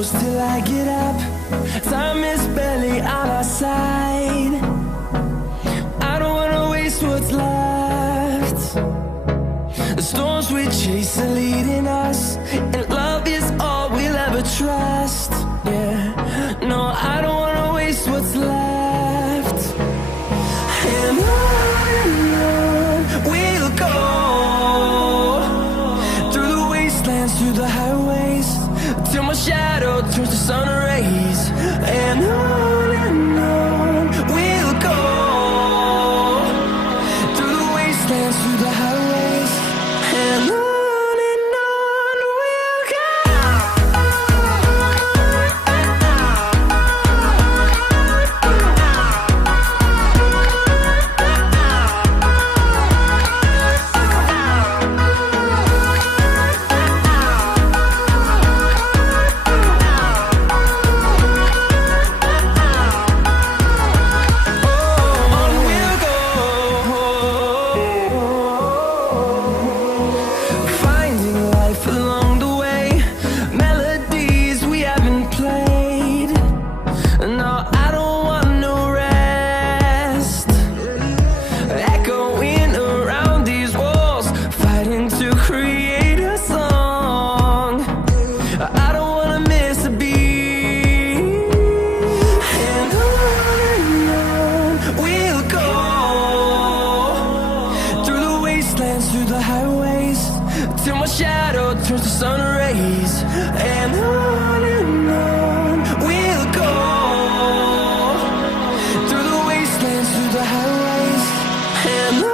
close till I get up. Time is barely on our side. I don't wanna waste what's left. The storms we chase are leading us, and love is all we'll ever trust. Yeah, no, I don't wanna waste what's left. And on we'll go, through the wastelands, through the highways, till my shadow turns to sun rays. And on we'll go, through the wastelands, through the highways, and on we'll go. Through the highways, till my shadow turns to sun rays. And on we'll go, through the wastelands, through the highways, and on.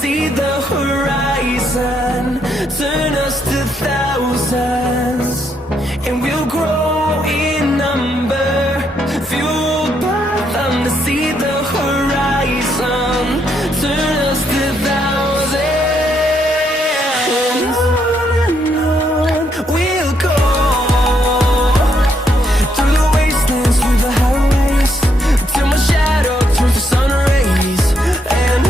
See the horizon turn us to thousands, and we'll grow in number, fueled by them to see the horizon turn us to thousands. And on we'll go, through the wastelands, through the highways, till my shadow turns to sun rays. And